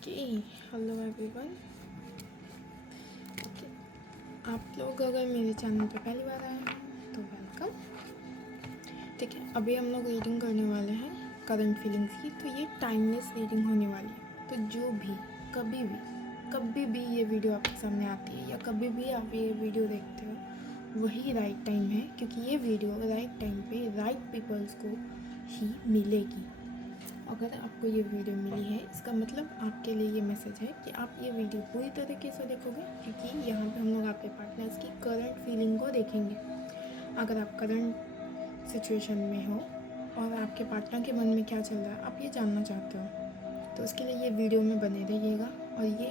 Okay, hello everyone. Okay, आप लोग अगर मेरे चैनल पे पहली बार आए हैं तो वेलकम। ठीक है, अभी हम लोग रीडिंग करने वाले हैं करंट फीलिंग्स की। तो ये टाइमलेस रीडिंग होने वाली है। तो जो भी कभी भी ये वीडियो आपके सामने आती है या कभी भी आप ये वीडियो देखते हो, वही राइट टाइम है, क्योंकि ये वीडियो राइट टाइम पे राइट पीपल्स को ही मिलेगी। अगर आपको ये वीडियो मिली है, इसका मतलब आपके लिए ये मैसेज है कि आप ये वीडियो पूरी तरीके से देखोगे, क्योंकि यहाँ पे हम लोग आपके पार्टनर्स की करंट फीलिंग को देखेंगे। अगर आप करंट सिचुएशन में हो और आपके पार्टनर के मन में क्या चल रहा है, आप ये जानना चाहते हो, तो उसके लिए ये वीडियो में बने रहिएगा। और ये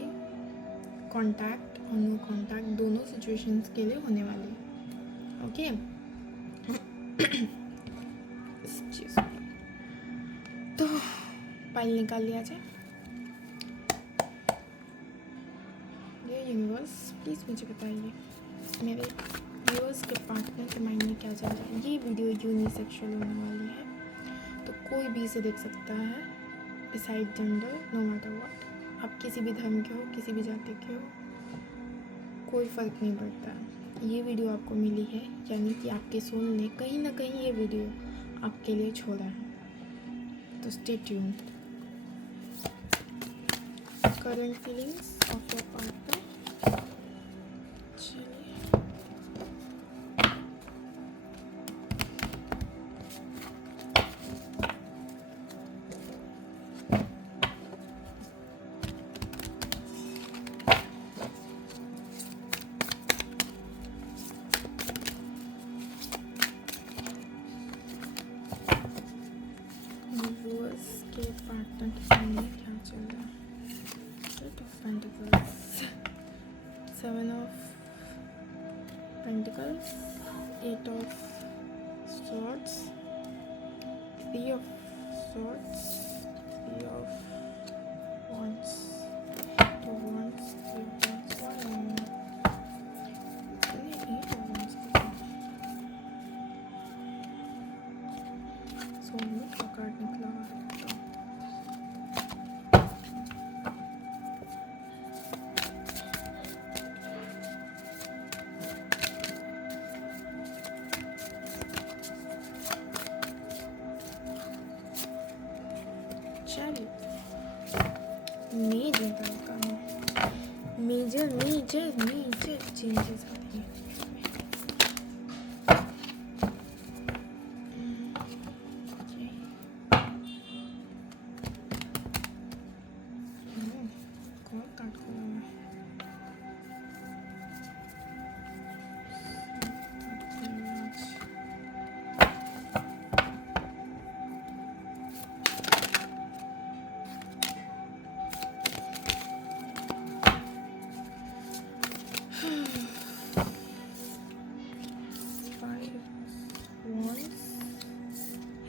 कॉन्टैक्ट और नो कॉन्टैक्ट दोनों सिचुएशंस के लिए होने वाले हैं। ओके इस चीज़ तो फाइल निकाल लिया जाए। ये यूनिवर्स प्लीज़ मुझे बताइए मेरे व्यूअर्स के पार्टनर के माइंड में क्या चल रहा है। ये वीडियो यूनिसेक्सुअल होने वाली है, तो कोई भी इसे देख सकता है, decide gender, no matter what. आप किसी भी धर्म के हो, किसी भी जाति के हो, कोई फ़र्क नहीं पड़ता है। ये वीडियो आपको मिली है, यानी कि आपके सोल ने कहीं ना कहीं ये वीडियो आपके लिए छोड़ा है। तो stay tuned. Current feelings of your partner. चलिए, व्यूअर्स के पार्टनर के सामने क्या चल रहा है। Eight of pentacles, 7 of pentacles, 8 of swords, 3 of swords, 3 of wands, 2 wands, 3 of wands, 1 8 of wands। Soulmate का कार्ड निकला हुआ है। चलिए, मेजर का मेजर चेंजेस आती है। कौन कार्ड खुला हुआ है?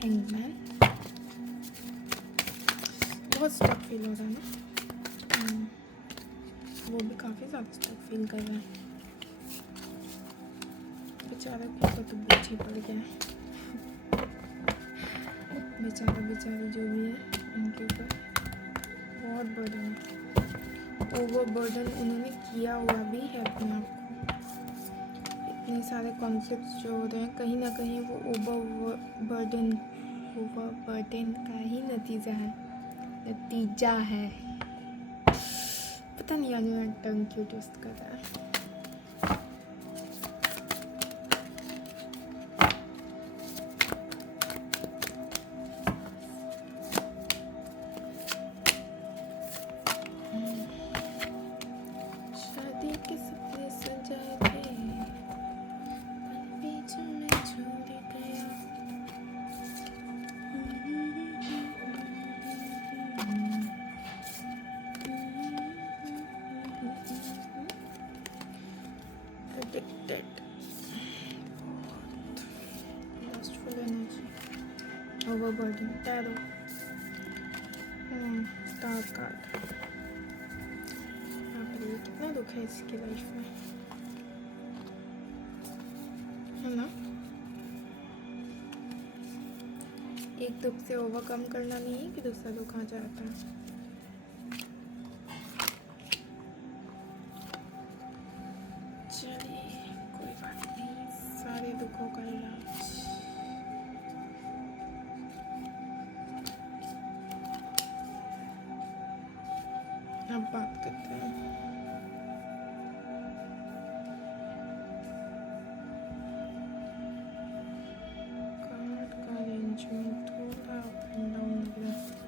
हैंगमैन। बहुत स्टक फील हो रहा है ना। वो भी काफ़ी ज़्यादा स्टक फील कर रहा है। बेचारा के ऊपर तो बोझ ही पड़ गया है। बेचारी जो भी है, उनके ऊपर बहुत बर्डन है। ओवर बर्डन उन्होंने किया हुआ भी है अपने आप को। इतने सारे कॉन्फ्लिक्ट्स जो हो रहे हैं, कहीं ना कहीं वो ओवर बर्डन का ही नतीजा है। पता नहीं आज मेरा टंग क्यों ट्विस्ट कर रहा है। शादी के सपने सजाए थे, बीच में छोड़ गया। Addicted, lustful energy, overburden, tarot, star card। ये कितना दुख है इसकी लाइफ में, है ना। एक दुख से ओवरकम करना नहीं है कि दूसरा दुख आ जाता है। अब बात करते हैं। कार्ड का अरेंजमेंट थोड़ा अप एंड डाउन लग रहा है।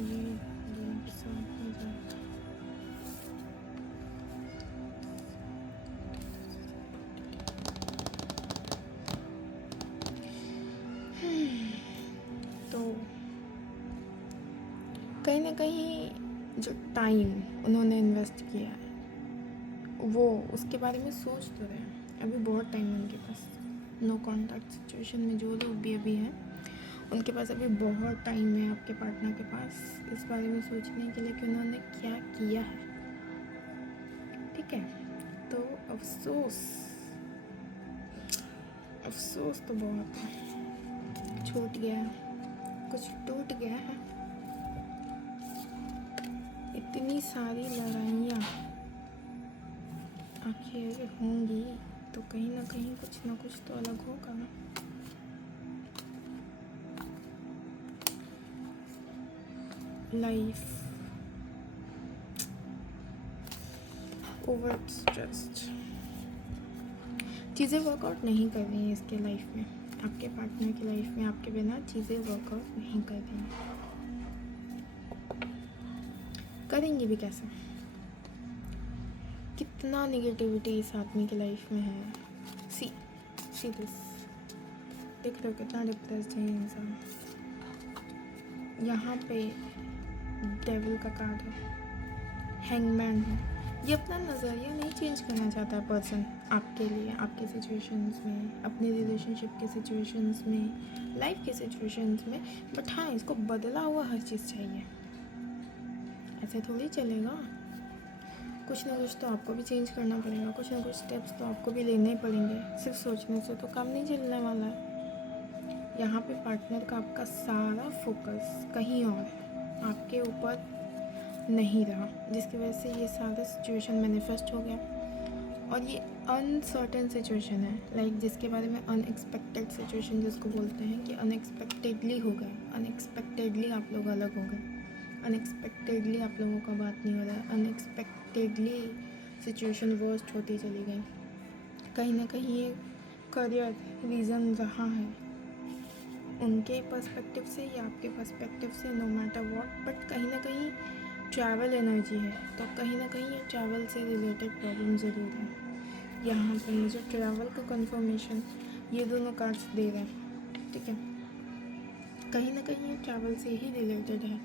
ये दोनों के साथ में जाता है। तो कहीं ना कहीं जो टाइम उन्होंने इन्वेस्ट किया है वो उसके बारे में सोच तो रहे हैं। अभी बहुत टाइम है उनके पास, नो कॉन्टैक्ट सिचुएशन में जो लोग भी अभी हैं उनके पास अभी बहुत टाइम है आपके पार्टनर के पास इस बारे में सोचने के लिए कि उन्होंने क्या किया है। ठीक है, तो अफसोस तो बहुत है। छूट गया है, कुछ टूट गया है। इतनी सारी लड़ाइयाँ आखिर होंगी तो कहीं ना कुछ तो अलग होगा ना। लाइफ ओवर स्ट्रेस्ड, चीज़ें वर्कआउट नहीं कर रही हैं इसके लाइफ में, आपके पार्टनर की लाइफ में आपके बिना चीज़ें वर्कआउट नहीं कर रही हैं। करेंगी भी कैसे? कितना नेगेटिविटी इस आदमी की लाइफ में है। सी दिस, देख लो कितना डिप्रेस्ड है इंसान। यहाँ पे डेविल का कार्ड है, हैंगमैन है। ये अपना नज़रिया नहीं चेंज करना चाहता है पर्सन आपके लिए, आपके सिचुएशंस में, अपने रिलेशनशिप के सिचुएशंस में, लाइफ के सिचुएशंस में। बट हाँ, इसको बदला हुआ हर चीज़ चाहिए। ऐसे थोड़ी चलेगा। कुछ ना कुछ तो आपको भी चेंज करना पड़ेगा, कुछ ना कुछ स्टेप्स तो आपको भी लेने ही पड़ेंगे। सिर्फ सोचने से तो काम नहीं चलने वाला है। यहाँ पे पार्टनर का आपका सारा फोकस कहीं और है, आपके ऊपर नहीं रहा, जिसकी वजह से ये सारा सिचुएशन मैनिफेस्ट हो गया। और ये अनसर्टेन सिचुएशन है, लाइक जिसके बारे में अनएक्सपेक्टेड सिचुएशन जिसको बोलते हैं कि अनएक्सपेक्टेडली हो गए, अनएक्सपेक्टेडली आप लोग अलग हो गए, अनएक्सपेक्टेडली आप लोगों का बात नहीं हो रहा है, अनएक्सपेक्टेडली सिचुएशन वर्स्ट होती चली गई। कहीं ना कहीं ये करियर रीज़न रहा है उनके पर्सपेक्टिव से या आपके पर्सपेक्टिव से, नो मैटर व्हाट। बट कहीं ना कहीं ट्रैवल एनर्जी है, तो कहीं ना कहीं ये ट्रैवल से रिलेटेड प्रॉब्लम ज़रूर है। यहाँ पर मुझे ट्रैवल का कंफर्मेशन ये दोनों कार्ड्स दे रहे हैं। ठीक है, कहीं ना कहीं ये ट्रैवल से ही रिलेटेड है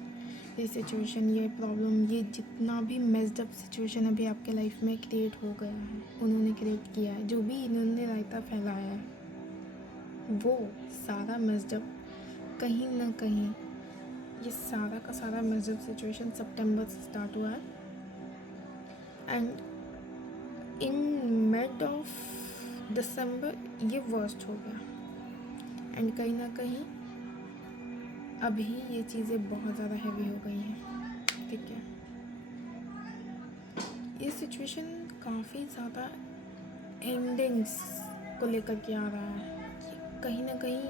ये सिचुएशन, ये प्रॉब्लम, ये जितना भी मेस्ड अप सिचुएशन अभी आपके लाइफ में क्रिएट हो गया है, उन्होंने क्रिएट किया है, जो भी इन्होंने रायता फैलाया है, वो सारा मेस्ड अप कहीं ना कहीं, ये सारा का सारा मेस्ड अप सिचुएशन सितंबर से स्टार्ट हुआ है and in mid of December ये वर्स्ट हो गया। एंड कहीं ना कहीं अभी ये चीज़ें बहुत ज़्यादा हैवी हो गई हैं। ठीक है, ये सिचुएशन काफ़ी ज़्यादा एंडिंग्स को लेकर के आ रहा है। कहीं ना कहीं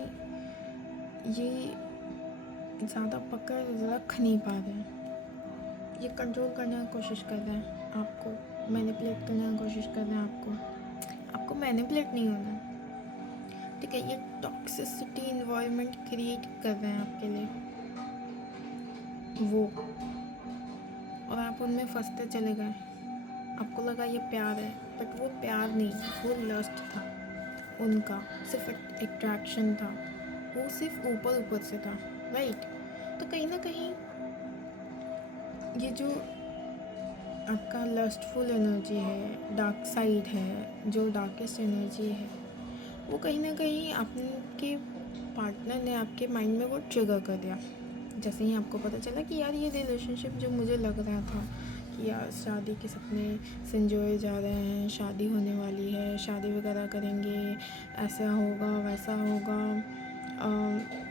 ये ज़्यादा पकड़ रख नहीं पा रहे हैं, ये कंट्रोल करने की कोशिश कर रहे हैं, आपको मैनिपुलेट करने की कोशिश कर रहे हैं। आपको मैनिपुलेट नहीं होना। ठीक है, ये टॉक्सिसिटी इन्वायरमेंट क्रिएट कर रहे हैं आपके लिए वो, और आप उनमें फंसते चले गए। आपको लगा ये प्यार है, बट वो प्यार नहीं, वो लस्ट था उनका, सिर्फ अट्रैक्शन था, वो सिर्फ ऊपर से था। राइट, तो कहीं ना कहीं ये जो आपका लस्टफुल एनर्जी है, डार्क साइड है, जो डार्केस्ट एनर्जी है, वो कहीं ना कहीं आपके पार्टनर ने आपके माइंड में वो ट्रिगर कर दिया। जैसे ही आपको पता चला कि यार ये रिलेशनशिप जो मुझे लग रहा था कि यार शादी के सपने संजोए जा रहे हैं, शादी होने वाली है, शादी वगैरह करेंगे, ऐसा होगा वैसा होगा,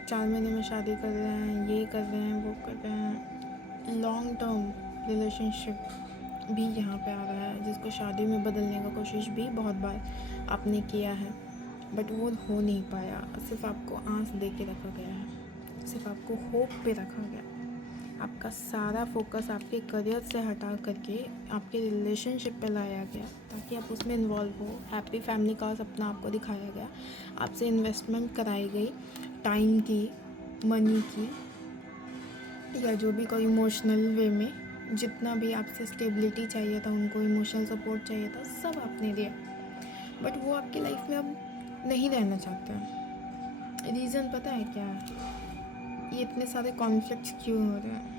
4 महीने में शादी कर रहे हैं, ये कर रहे हैं, वो कर रहे हैं, लॉन्ग टर्म रिलेशनशिप भी यहाँ पे आ रहा है, जिसको शादी में बदलने का कोशिश भी बहुत बार आपने किया है। बट वो हो नहीं पाया। सिर्फ आपको आस दे के रखा गया है, सिर्फ आपको होप पे रखा गया। आपका सारा फोकस आपके करियर से हटा करके आपके रिलेशनशिप पे लाया गया ताकि आप उसमें इन्वॉल्व हो। हैप्पी फैमिली का सपना आपको दिखाया गया, आपसे इन्वेस्टमेंट कराई गई, टाइम की, मनी की, या जो भी कोई इमोशनल वे में जितना भी आपसे स्टेबिलिटी चाहिए था, उनको इमोशनल सपोर्ट चाहिए था, सब आपने दिया। बट वो आपकी लाइफ में अब नहीं रहना चाहते हैं। रीज़न पता है क्या है? ये इतने सारे कॉन्फ्लिक्ट्स क्यों हो रहे हैं?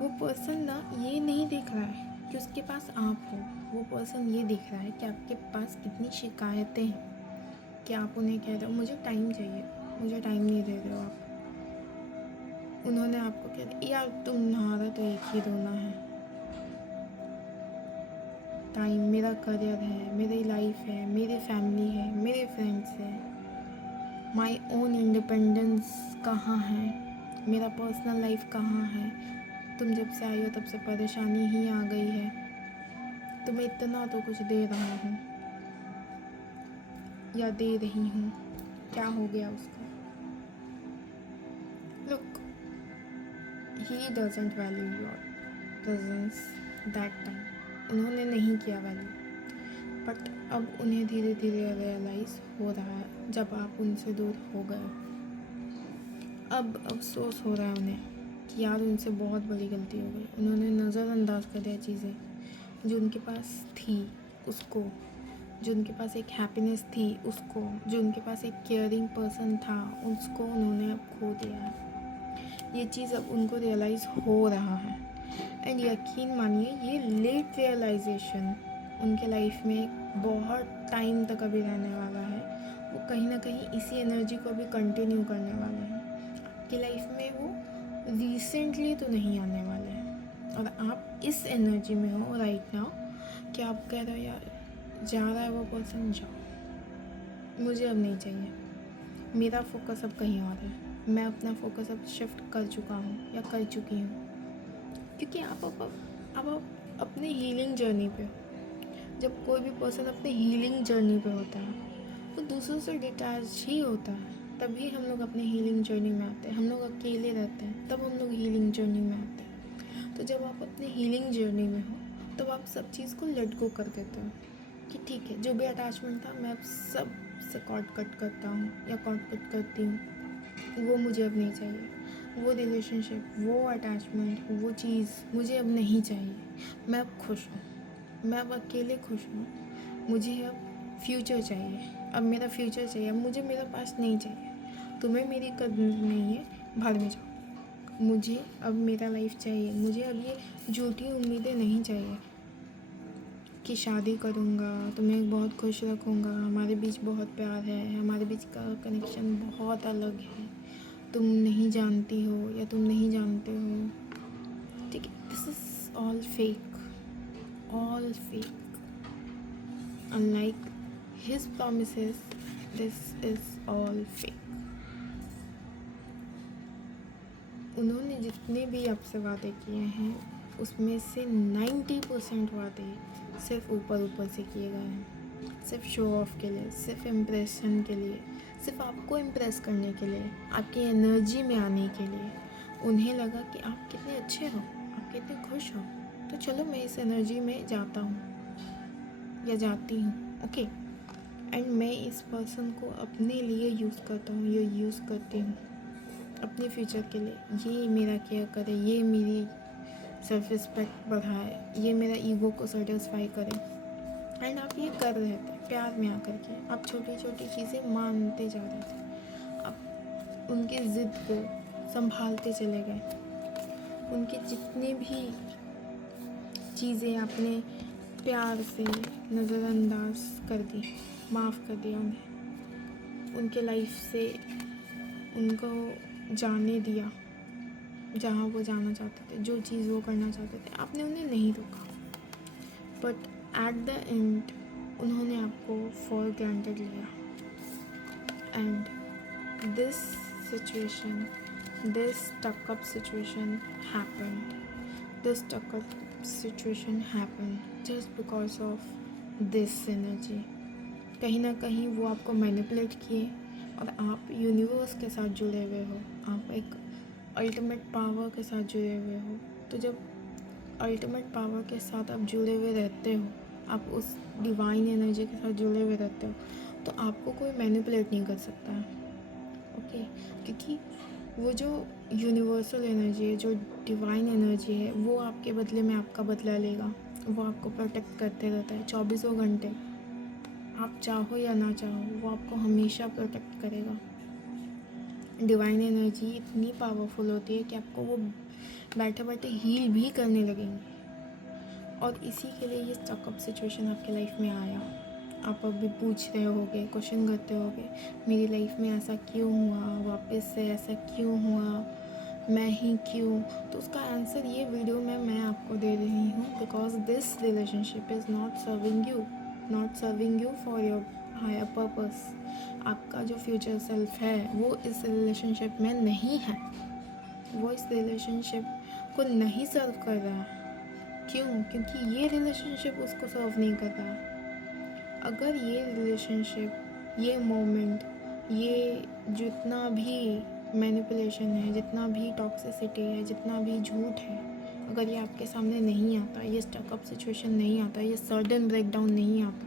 वो पर्सन ना ये नहीं देख रहा है कि उसके पास आप हो, वो पर्सन ये देख रहा है कि आपके पास कितनी शिकायतें हैं, कि आप उन्हें कह रहे हो मुझे टाइम चाहिए, मुझे टाइम नहीं दे रहे हो आप। उन्होंने आपको कह दिया यार तुम्हारा तो एक ही रोना है, टाइम, मेरा करियर है, मेरी लाइफ है, मेरी फैमिली है, मेरे फ्रेंड्स हैं, माई ओन इंडिपेंडेंस कहाँ है, मेरा पर्सनल लाइफ कहाँ है। तुम जब से आई हो तब से परेशानी ही आ गई है, तुम्हें इतना तो कुछ दे रहा हूँ या दे रही हूँ, क्या हो गया उसका? Look, he doesn't value your presence that time. उन्होंने नहीं किया वैल्यू, बट अब उन्हें धीरे धीरे रियलाइज़ हो रहा है जब आप उनसे दूर हो गए। अब अफसोस हो रहा है उन्हें कि यार उनसे बहुत बड़ी गलती हो गई। उन्होंने नज़रअंदाज कर दिया चीज़ें जो उनके पास थी उसको, जो उनके पास एक हैप्पीनेस थी उसको, जो उनके पास एक केयरिंग पर्सन था उसको उन्होंने अब खो दिया है। ये चीज़ अब उनको रियलाइज़ हो रहा है। एंड यकीन मानिए ये लेट रियलाइजेशन उनके लाइफ में बहुत टाइम तक अभी रहने वाला है। वो कहीं ना कहीं इसी एनर्जी को अभी कंटिन्यू करने वाले हैं कि लाइफ में वो रिसेंटली तो नहीं आने वाले हैं। और आप इस एनर्जी में हो राइट नाउ कि आप कह रहे हो यार जा रहा है वो पर्सन, जाओ, मुझे अब नहीं चाहिए, मेरा फोकस अब कहीं और है, मैं अपना फोकस अब शिफ्ट कर चुका हूँ या कर चुकी हूँ। क्योंकि आप अपने हीलिंग जर्नी पे हो। जब कोई भी पर्सन अपने हीलिंग जर्नी पे होता है वो दूसरों से डिटैच ही होता है, तभी हम लोग अपने हीलिंग जर्नी में आते हैं। हम लोग अकेले रहते हैं तब हम लोग हीलिंग जर्नी में आते हैं। तो जब आप अपने हीलिंग जर्नी में हो तब आप सब चीज़ को लेट गो कर देते हो कि ठीक है, जो भी अटैचमेंट था मैं अब सब से कॉर्ड कट करता हूँ या कॉर्ड कट करती हूँ, वो मुझे अब नहीं चाहिए, वो रिलेशनशिप, वो अटैचमेंट, वो चीज़ मुझे अब नहीं चाहिए। मैं अब खुश हूँ, मैं अब अकेले खुश हूँ, मुझे अब फ्यूचर चाहिए, अब मेरा फ्यूचर चाहिए, अब मुझे मेरा पास्ट नहीं चाहिए। तुम्हें मेरी कदर नहीं है, भाड़ में जाओ। मुझे अब मेरा लाइफ चाहिए, मुझे अब ये झूठी उम्मीदें नहीं चाहिए कि शादी करूँगा, तुम्हें बहुत खुश रखूँगा, हमारे बीच बहुत प्यार है, हमारे बीच का कनेक्शन बहुत अलग है, तुम नहीं जानती हो या तुम नहीं जानते हो। ठीक है, this is all fake, all fake. Unlike his promises, this is all fake. उन्होंने जितने भी आपसे वादे किए हैं उसमें से 90% वादे सिर्फ ऊपर ऊपर से किए गए हैं, सिर्फ शो ऑफ के लिए, सिर्फ इम्प्रेशन के लिए, सिर्फ आपको इम्प्रेस करने के लिए, आपकी एनर्जी में आने के लिए। उन्हें लगा कि आप कितने अच्छे हो, आप कितने खुश हो, तो चलो मैं इस एनर्जी में जाता हूँ या जाती हूँ, ओके। एंड मैं इस पर्सन को अपने लिए यूज़ करता हूँ या यूज़ करती हूँ अपने फ्यूचर के लिए। ये मेरा केयर करे, ये मेरी सेल्फ रिस्पेक्ट बढ़ाए, ये मेरा ईगो को सेटिस्फाई करे। एंड आप ये कर रहे थे प्यार में आकर के, आप छोटी छोटी चीज़ें मानते जा रहे थे, आप उनकी ज़िद को संभालते चले गए। उनके जितने भी चीज़ें आपने प्यार से नज़रअंदाज कर दी, माफ़ कर दिया उन्हें, उनके लाइफ से उनको जाने दिया जहाँ वो जाना चाहते थे, जो चीज़ वो करना चाहते थे, आपने उन्हें नहीं रोका। बट एट द एंड उन्होंने आपको फॉर ग्रांटेड लिया। And this situation, this stuck up situation happened. This stuck up situation happened just because of this energy. कहीं ना कहीं वो आपको मैनिपुलेट किए और आप यूनिवर्स के साथ जुड़े हुए हो, आप एक अल्टीमेट पावर के साथ जुड़े हुए हो। तो जब अल्टीमेट पावर के साथ आप जुड़े हुए रहते हो, आप उस डिवाइन एनर्जी के साथ जुड़े हुए रहते हो, तो आपको कोई मैनिपुलेट नहीं कर सकता है। ओके, क्योंकि वो जो यूनिवर्सल एनर्जी है, जो डिवाइन एनर्जी है, वो आपके बदले में आपका बदला लेगा। वो आपको प्रोटेक्ट करते रहता है 24 घंटे। आप चाहो या ना चाहो, वो आपको हमेशा प्रोटेक्ट करेगा। डिवाइन एनर्जी इतनी पावरफुल होती है कि आपको वो बैठे बैठे हील भी करने लगेंगे। और इसी के लिए ये स्टकअप सिचुएशन आपके लाइफ में आया। आप अभी पूछ रहे होगे, क्वेश्चन करते होगे, मेरी लाइफ में ऐसा क्यों हुआ, वापस से ऐसा क्यों हुआ, मैं ही क्यों। तो उसका आंसर ये वीडियो में मैं आपको दे रही हूँ, because this relationship is not serving you for your higher purpose. आपका जो फ्यूचर सेल्फ है वो इस रिलेशनशिप में नहीं है, वो इस रिलेशनशिप को नहीं सर्व कर रहा है। क्यों? क्योंकि ये रिलेशनशिप उसको सर्व नहीं कर रहा है। अगर ये रिलेशनशिप, ये मोमेंट, ये जितना भी मैनिपुलेशन है, जितना भी टॉक्सिसिटी है, जितना भी झूठ है, अगर ये आपके सामने नहीं आता, ये स्टकअप सिचुएशन नहीं आता, ये सडन ब्रेकडाउन नहीं आता,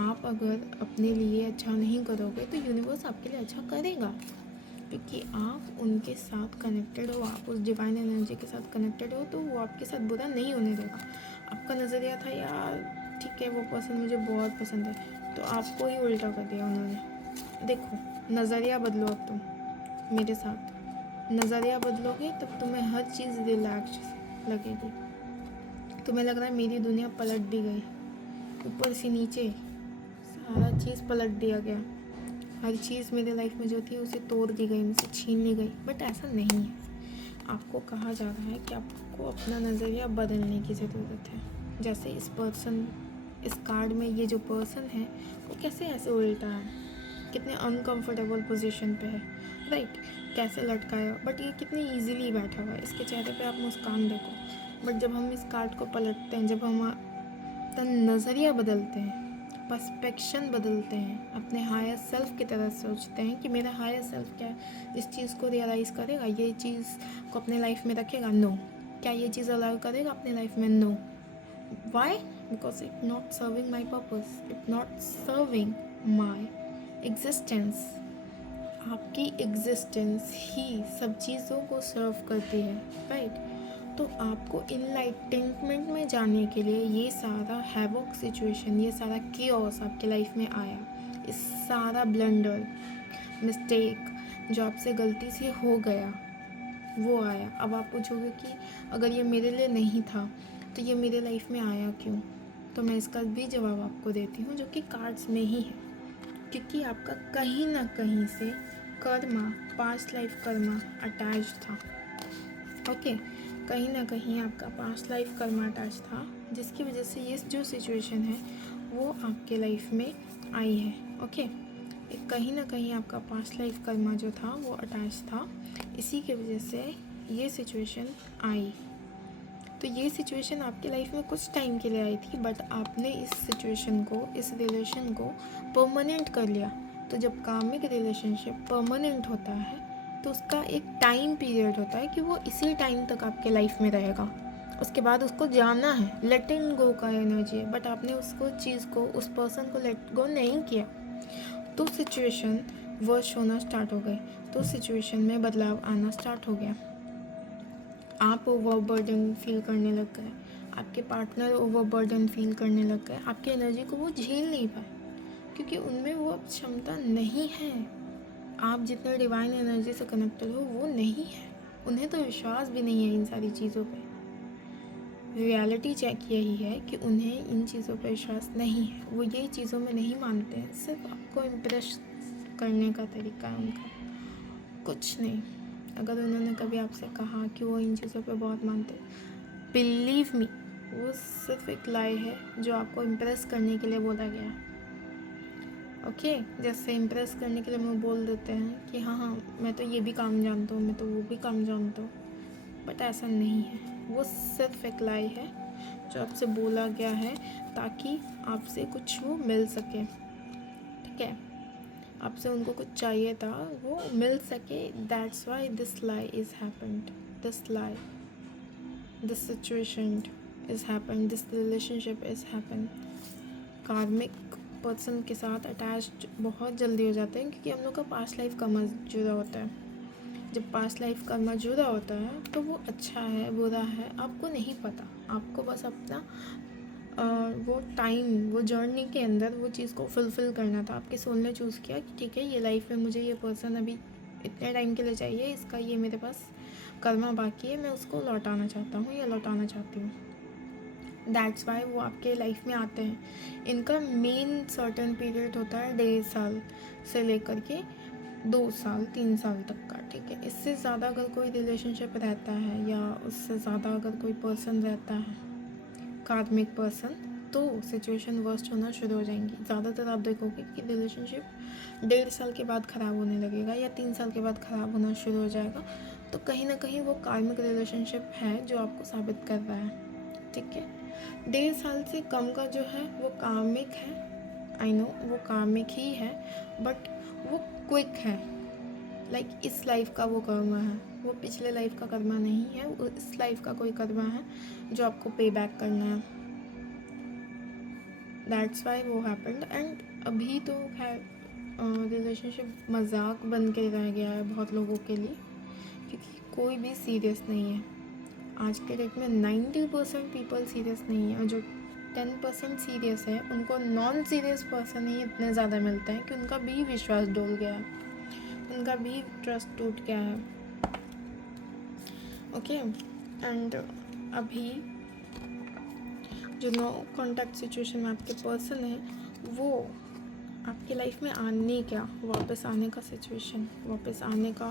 आप अगर अपने लिए अच्छा नहीं करोगे तो यूनिवर्स आपके लिए अच्छा करेगा, क्योंकि आप उनके साथ कनेक्टेड हो, आप उस डिवाइन एनर्जी के साथ कनेक्टेड हो, तो वो आपके साथ बुरा नहीं होने देगा। आपका नज़रिया था यार ठीक है वो पर्सन मुझे बहुत पसंद है, तो आपको ही उल्टा कर दिया उन्होंने। देखो, नज़रिया बदलो। अब तुम मेरे साथ नज़रिया बदलोगे तब तुम्हें हर चीज़ रिलैक्स लगेगी। तुम्हें लग रहा है मेरी दुनिया पलट भी गई, ऊपर से नीचे सारा चीज़ पलट दिया गया, हर चीज़ मेरे लाइफ में जो थी उसे तोड़ दी गई, मुझसे छीन ली गई। बट ऐसा नहीं है। आपको कहा जा रहा है कि आपको अपना नज़रिया बदलने की ज़रूरत है। जैसे इस कार्ड में ये जो पर्सन है वो कैसे ऐसे उल्टा है, कितने अनकंफर्टेबल पोजीशन पे है, राइट, कैसे लटका है, बट ये कितने इजीली बैठा हुआ है। इसके चेहरे पे आप मुस्कान देखो। बट जब हम इस कार्ड को पलटते हैं, जब हम अपना नज़रिया बदलते हैं, पर्सपेक्शन बदलते हैं, अपने हायर सेल्फ की तरह सोचते हैं कि मेरा हायर सेल्फ क्या है, इस चीज़ को रियलाइज़ करेगा, ये चीज़ को अपने लाइफ में रखेगा, नो। क्या ये चीज़ अलाउ करेगा अपने लाइफ में, no. Why? Because it not serving my purpose, it not serving my existence. आपकी एग्जिस्टेंस ही सब चीज़ों को सर्व करती है, राइट। तो आपको इनलाइटमेंट में जाने के लिए ये सारा हैवॉक सिचुएशन, ये सारा केओस आपके लाइफ में आया, इस सारा ब्लंडर, मिस्टेक जो आपसे गलती से हो गया वो आया। अब आप पूछोगे कि अगर ये मेरे लिए नहीं था तो ये मेरे लाइफ में आया क्यों? तो मैं इसका भी जवाब आपको देती हूँ, जो कि कार्ड्स में ही है। क्योंकि आपका कहीं ना कहीं से Karma, past life Karma attach था। ओके, कहीं ना कहीं आपका पास्ट लाइफ कर्मा अटैच था, जिसकी वजह से ये जो सिचुएशन है वो आपके लाइफ में आई है। ओके, कहीं ना कहीं आपका पास्ट लाइफ कर्मा जो था वो अटैच था, इसी की वजह से ये सिचुएशन आई। तो ये सिचुएशन आपके लाइफ में कुछ टाइम के लिए आई थी, बट आपने इस सिचुएशन को, इस रिलेशन को परमानेंट कर लिया। तो जब कामिक रिलेशनशिप परमानेंट होता है तो उसका एक टाइम पीरियड होता है कि वो इसी टाइम तक आपके लाइफ में रहेगा, उसके बाद उसको जाना है। लेटिंग गो का एनर्जी है, बट आपने उसको चीज़ को, उस पर्सन को लेट गो नहीं किया, तो सिचुएशन वर्ष होना स्टार्ट हो गई, तो सिचुएशन में बदलाव आना स्टार्ट हो गया। आप ओवरबर्डन फील करने लग गए, आपके पार्टनर ओवरबर्डन फील करने लग गए, आपकी एनर्जी को वो झेल नहीं पाए, क्योंकि उनमें वो अब क्षमता नहीं है। आप जितने डिवाइन एनर्जी से कनेक्टेड हो वो नहीं है, उन्हें तो विश्वास भी नहीं है इन सारी चीज़ों पे। रियलिटी चेक यही है कि उन्हें इन चीज़ों पर विश्वास नहीं है, वो यही चीज़ों में नहीं मानते हैं, सिर्फ आपको इम्प्रेस करने का तरीका है उनका, कुछ नहीं। अगर उन्होंने कभी आपसे कहा कि वो इन चीज़ों पे बहुत मानते, बिलीव मी, वो सिर्फ एक लाई है जो आपको इम्प्रेस करने के लिए बोला गया है। ओके, जैसे इम्प्रेस करने के लिए मैं बोल देते हैं कि हाँ हाँ मैं तो ये भी काम जानता हूँ, मैं तो वो भी काम जानता हूँ, बट ऐसा नहीं है। वो सिर्फ एक लाई है जो आपसे बोला गया है ताकि आपसे कुछ वो मिल सके, ठीक है, आपसे उनको कुछ चाहिए था वो मिल सके. That's why this lie is happened, this lie, this situation is happened, this relationship is happened. कार्मिक पर्सन के साथ अटैच्ड बहुत जल्दी हो जाते हैं क्योंकि हम लोग का पास्ट लाइफ कर्मा जुड़ा होता है. जब पास्ट लाइफ कर्मा जुड़ा होता है तो वो अच्छा है बुरा है आपको नहीं पता, आपको बस अपना वो टाइम, वो जर्नी के अंदर वो चीज़ को फुलफ़िल करना था. आपके सोल ने चूज़ किया कि ठीक है ये लाइफ में मुझे ये पर्सन अभी इतने टाइम के लिए चाहिए, इसका ये मेरे पास कर्मा बाकी है, मैं उसको लौटाना चाहता हूँ या लौटाना चाहती हूँ. दैट्स वाई वो आपके लाइफ में आते हैं. इनका मेन सर्टन पीरियड होता है 1.5 साल से लेकर के 2 साल 3 साल तक का, ठीक है. इससे ज़्यादा अगर कोई रिलेशनशिप रहता है या उससे ज़्यादा अगर कोई पर्सन रहता है कार्मिक पर्सन, तो सिचुएशन वर्स्ट होना शुरू हो जाएंगी. ज़्यादातर आप देखोगे कि रिलेशनशिप 1.5 साल के बाद ख़राब होने लगेगा या 3 साल के बाद ख़राब होना शुरू हो जाएगा. तो कहीं ना कहीं वो कार्मिक रिलेशनशिप है जो आपको साबित कर रहा है, ठीक है. 1.5 साल से कम का जो है वो कार्मिक है, आई नो वो कार्मिक ही है, बट वो क्विक है. लाइक इस लाइफ का वो कर्मा है, वो पिछले लाइफ का कर्मा नहीं है, वो इस लाइफ का कोई कर्मा है जो आपको पे बैक करना है. दैट्स वाई वो हैपेंड. एंड अभी तो खैर रिलेशनशिप मजाक बन के रह गया है बहुत लोगों के लिए क्योंकि कोई भी सीरियस नहीं है. आज के डेट में 90% पीपल सीरियस नहीं है, और जो 10% सीरियस है उनको नॉन सीरियस पर्सन ही इतने ज़्यादा मिलते हैं कि उनका भी विश्वास डोल गया है, उनका भी ट्रस्ट टूट गया है. ओके. एंड अभी जो नो कॉन्टैक्ट सिचुएशन में आपके पर्सन है वो आपके लाइफ में आने का, वापस आने का सिचुएशन, वापस आने का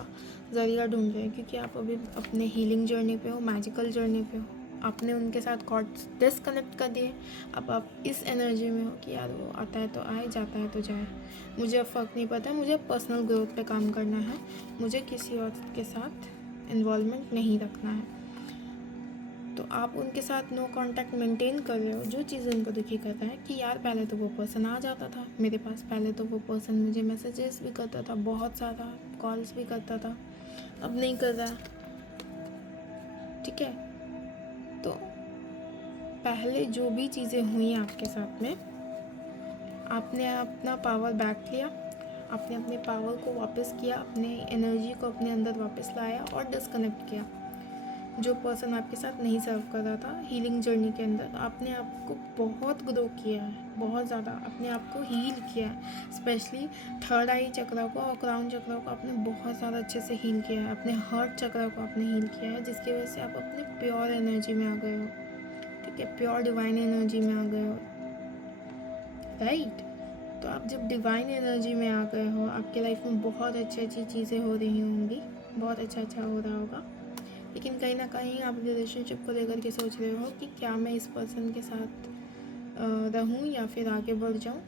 ज़रिया ढूंढ रहे हैं क्योंकि आप अभी अपने हीलिंग जर्नी पे हो, मैजिकल जर्नी पे हो. आपने उनके साथ कॉर्ड्स डिसकनेक्ट कर दिए. अब आप इस एनर्जी में हो कि यार वो आता है तो आए, जाता है तो जाए, मुझे अब फ़र्क नहीं पड़ता, मुझे पर्सनल ग्रोथ पे काम करना है, मुझे किसी और के साथ इन्वॉल्वमेंट नहीं रखना है. तो आप उनके साथ नो कांटेक्ट मेंटेन कर रहे हो. जो चीज़ उनको दुखी करता है कि यार पहले तो वो पर्सन आ जाता था मेरे पास, पहले तो वो पर्सन मुझे मैसेजेस भी करता था, बहुत सारा कॉल्स भी करता था, अब नहीं कर रहा, ठीक है. तो पहले जो भी चीज़ें हुई आपके साथ में, आपने अपना पावर बैक लिया, आपने अपने पावर को वापस किया, अपने एनर्जी को अपने अंदर वापस लाया और डिस्कनेक्ट किया. जो पर्सन आपके साथ नहीं सर्व कर रहा था हीलिंग जर्नी के अंदर, आपने आपको बहुत ग्रो किया है, बहुत ज़्यादा अपने आप को हील किया है. स्पेशली थर्ड आई चक्र को और क्राउन चक्र को आपने बहुत ज़्यादा अच्छे से हील किया है. अपने हार्ट चक्र को आपने हील किया है, जिसकी वजह से आप अपने प्योर एनर्जी में आ गए हो, ठीक है, प्योर डिवाइन एनर्जी में आ गए हो, राइट. तो आप जब डिवाइन एनर्जी में आ गए हो, आपके लाइफ में बहुत अच्छी अच्छी चीज़ें हो रही होंगी, बहुत अच्छा हो रहा होगा. लेकिन कहीं ना कहीं आप रिलेशनशिप को लेकर के सोच रहे हो कि क्या मैं इस पर्सन के साथ रहूं या फिर आगे बढ़ जाऊं.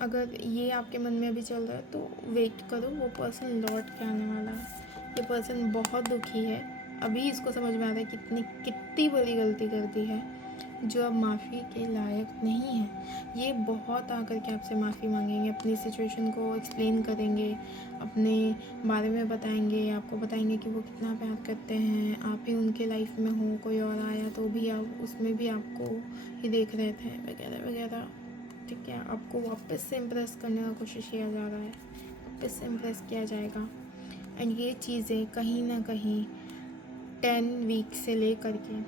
अगर ये आपके मन में अभी चल रहा है तो वेट करो, वो पर्सन लौट के आने वाला है. ये पर्सन बहुत दुखी है, अभी इसको समझ में आ रहा है कितनी बड़ी गलती कर दी है, जो अब माफ़ी के लायक नहीं है. ये बहुत आकर के आपसे माफ़ी मांगेंगे, अपनी सिचुएशन को एक्सप्लेन करेंगे, अपने बारे में बताएंगे, आपको बताएंगे कि वो कितना प्यार करते हैं, आप ही उनके लाइफ में हो, कोई और आया तो भी आप उसमें भी आपको ही देख रहे थे वगैरह वगैरह, ठीक है. आपको वापस से इम्प्रेस करने का कोशिश किया जा रहा है, वापस से इम्प्रेस किया जाएगा. एंड ये चीज़ें कहीं ना कहीं 10 वीक से लेकर के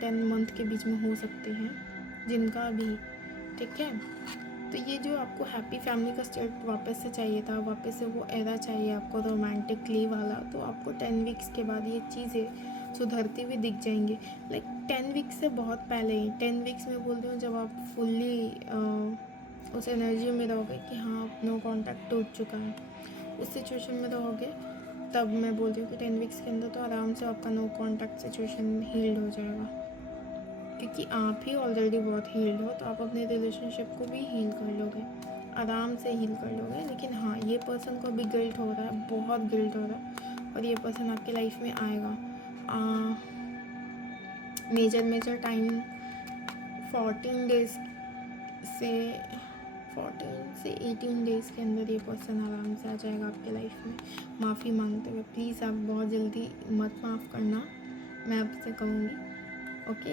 10 मंथ के बीच में हो सकते हैं जिनका भी, ठीक है. तो ये जो आपको हैप्पी फैमिली का स्टेट वापस से चाहिए था, वापस से वो एरा चाहिए आपको रोमांटिकली वाला, तो आपको 10 वीक्स के बाद ये चीज़ें सुधरती हुई दिख जाएंगी. लाइक 10 वीक्स से बहुत पहले ही, 10 वीक्स में बोल रही हूँ, जब आप फुल्ली उस एनर्जी में रहोगे कि हाँ नो कॉन्टैक्ट टूट चुका है, उस सिचुएशन में रहोगे, तब मैं बोल रही हूँ कि 10 वीक्स के अंदर तो आराम से आपका नो कॉन्टैक्ट सिचुएशन हील्ड हो जाएगा, क्योंकि आप ही ऑलरेडी बहुत हील्ड हो, तो आप अपने रिलेशनशिप को भी हील कर लोगे, आराम से हील कर लोगे. लेकिन हाँ, ये पर्सन को भी गिल्ट हो रहा है, बहुत गिल्ट हो रहा है, और ये पर्सन आपकी लाइफ में आएगा। मेजर टाइम 14 डेज़ से 18 डेज़ के अंदर ये पर्सन आराम से आ जाएगा आपके लाइफ में, माफ़ी मांगते हुए। प्लीज़ आप बहुत जल्दी मत माफ़ करना, मैं आपसे कहूँगी, okay.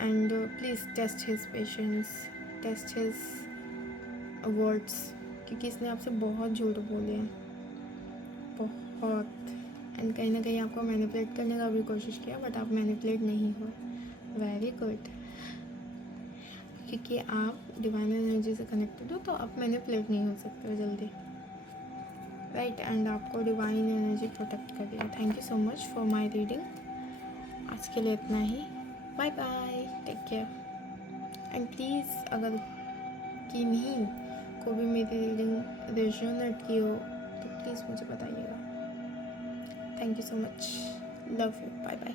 And please test his patience, test his words, क्योंकि इसने आपसे बहुत झूठ बोले हैं, बहुत। एंड कहीं ना कहीं आपको मैनिपुलेट करने का भी कोशिश किया, बट आप मैनिपुलेट नहीं हुए। वेरी गुड, क्योंकि आप डिवाइन एनर्जी से कनेक्टेड हो, तो आप मैनिपुलेट नहीं हो सकते हो जल्दी, राइट। एंड आपको डिवाइन एनर्जी प्रोटेक्ट कर रही है। Thank you so much for my reading. आज के लिए इतना ही, bye bye, take care. And please अगर किन्हीं को भी मेरी रीडिंग रेजोनेट की हो तो प्लीज़ मुझे बताइएगा। Thank you so much, love you, bye bye.